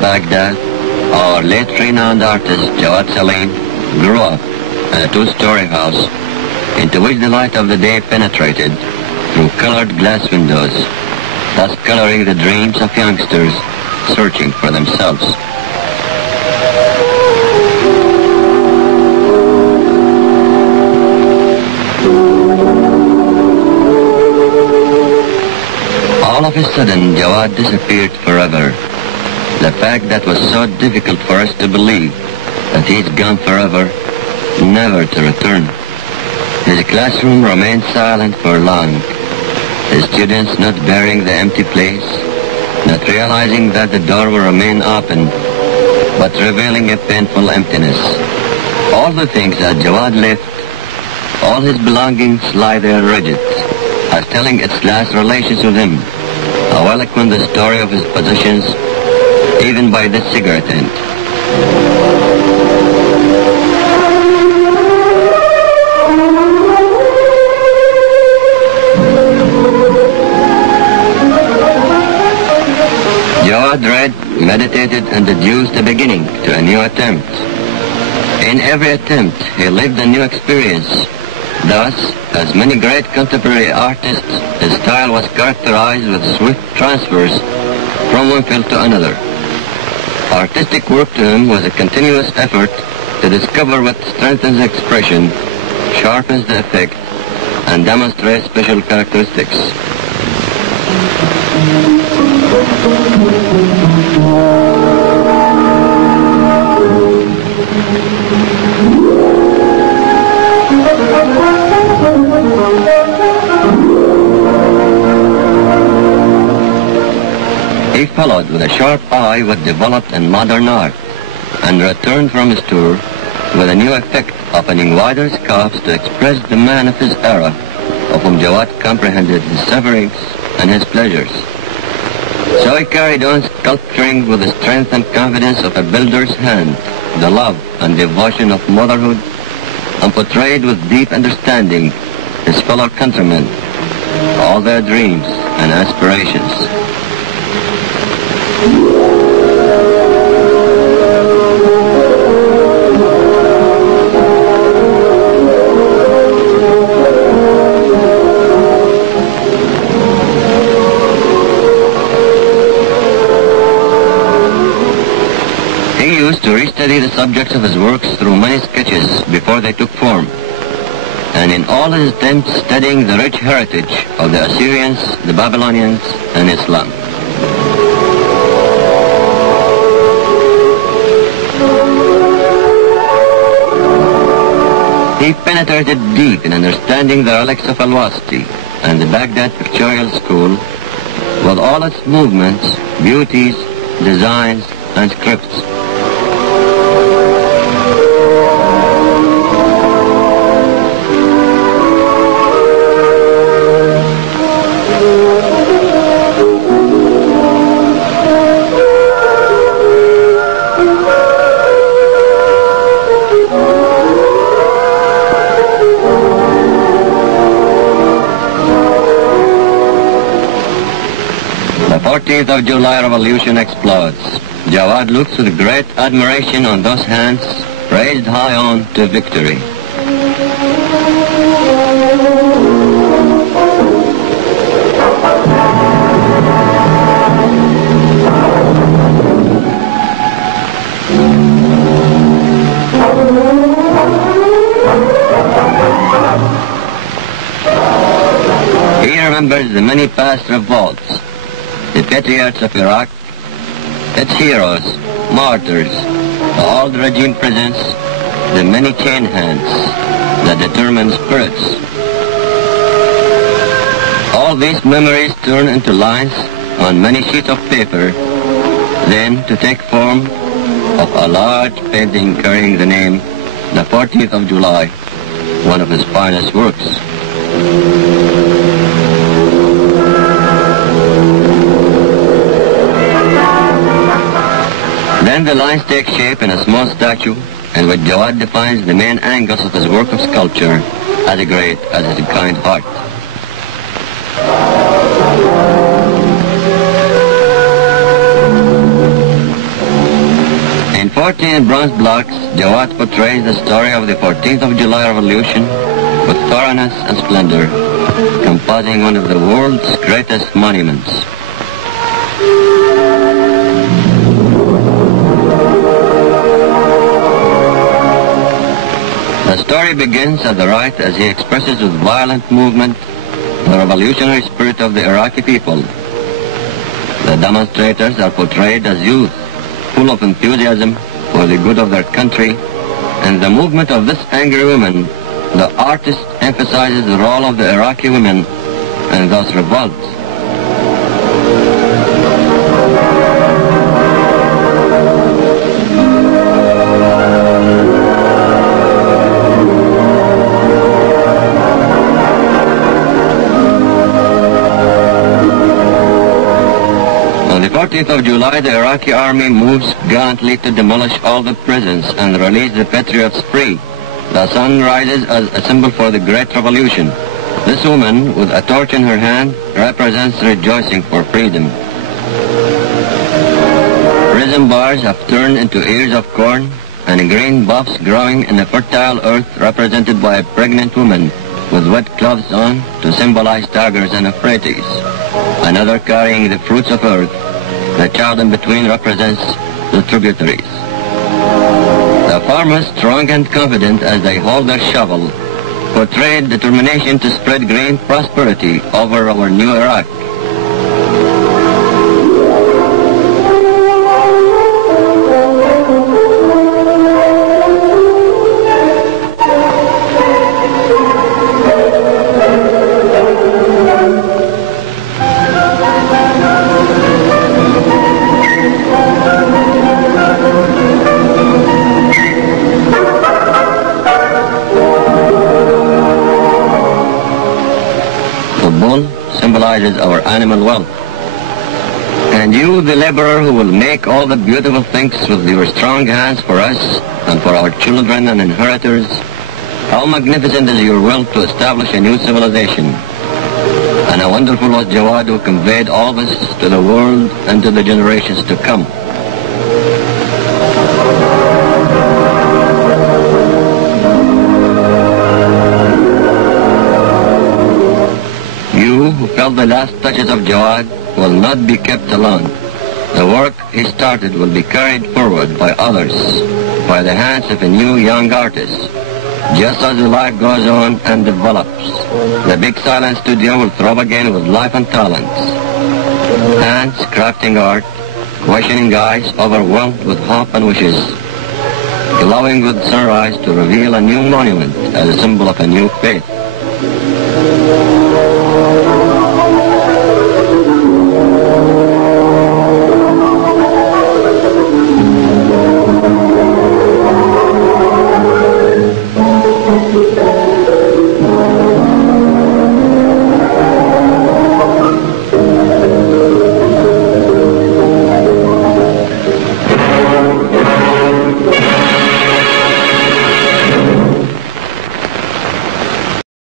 Baghdad, our late renowned artist Jawad Saleem grew up in a two-story house into which the light of the day penetrated through colored glass windows, thus coloring the dreams of youngsters searching for themselves. All of a sudden, Jawad disappeared forever. The fact that was so difficult for us to believe, that he's gone forever, never to return. His classroom remained silent for long, the students not bearing the empty place, not realizing that the door will remain open, but revealing a painful emptiness. All the things that Jawad left, all his belongings lie there rigid, as telling its last relations with him, how eloquent the story of his possessions, even by this cigarette end. Jawad read, meditated, and deduced the beginning to a new attempt. In every attempt, he lived a new experience. Thus, as many great contemporary artists, his style was characterized with swift transfers from one field to another. Artistic work to him was a continuous effort to discover what strengthens expression, sharpens the effect, and demonstrates special characteristics. He followed with a sharp eye what developed in modern art, and returned from his tour with a new effect, opening wider scopes to express the man of his era, of whom Jawad comprehended his sufferings and his pleasures. So he carried on sculpturing with the strength and confidence of a builder's hand, the love and devotion of motherhood, and portrayed with deep understanding his fellow countrymen, all their dreams and aspirations. He used to restudy the subjects of his works through many sketches before they took form, and in all his attempts studying the rich heritage of the Assyrians, the Babylonians, and Islam. He penetrated deep in understanding the relics of Al-Wasti and the Baghdad pictorial school with all its movements, beauties, designs, and scripts. The 14th of July revolution explodes. Jawad looks with great admiration on those hands raised high on to victory. He remembers the many past revolts, the patriots of Iraq, its heroes, martyrs, the old regime prisons, the many chain hands, the determined spirits. All these memories turn into lines on many sheets of paper, then to take form of a large painting carrying the name The 14th of July, one of his finest works. Then the lines take shape in a small statue in which Jawad defines the main angles of his work of sculpture as great as his kind heart. In 14 bronze blocks, Jawad portrays the story of the 14th of July revolution with thoroughness and splendor, composing one of the world's greatest monuments. The story begins at the right as he expresses with violent movement the revolutionary spirit of the Iraqi people. The demonstrators are portrayed as youth, full of enthusiasm for the good of their country, and the movement of this angry woman, the artist emphasizes the role of the Iraqi women and thus revolts. On the 14th of July, the Iraqi army moves gallantly to demolish all the prisons and release the patriots free. The sun rises as a symbol for the great revolution. This woman, with a torch in her hand, represents rejoicing for freedom. Prison bars have turned into ears of corn, and green buffs growing in a fertile earth represented by a pregnant woman with wet clothes on to symbolize Tigris and Euphrates. Another carrying the fruits of earth. The child in between represents the tributaries. The farmers, strong and confident as they hold their shovel, portrayed determination to spread green prosperity over our new Iraq. Symbolizes our animal wealth. And you, the laborer who will make all the beautiful things with your strong hands for us and for our children and inheritors, how magnificent is your will to establish a new civilization. And how wonderful was Jawad who conveyed all this to the world and to the generations to come. You who felt the last touches of Jawad will not be kept alone. The work he started will be carried forward by others, by the hands of a new young artist. Just as the life goes on and develops, the big silent studio will throb again with life and talents. Hands crafting art, questioning eyes overwhelmed with hope and wishes, glowing with sunrise to reveal a new monument as a symbol of a new faith.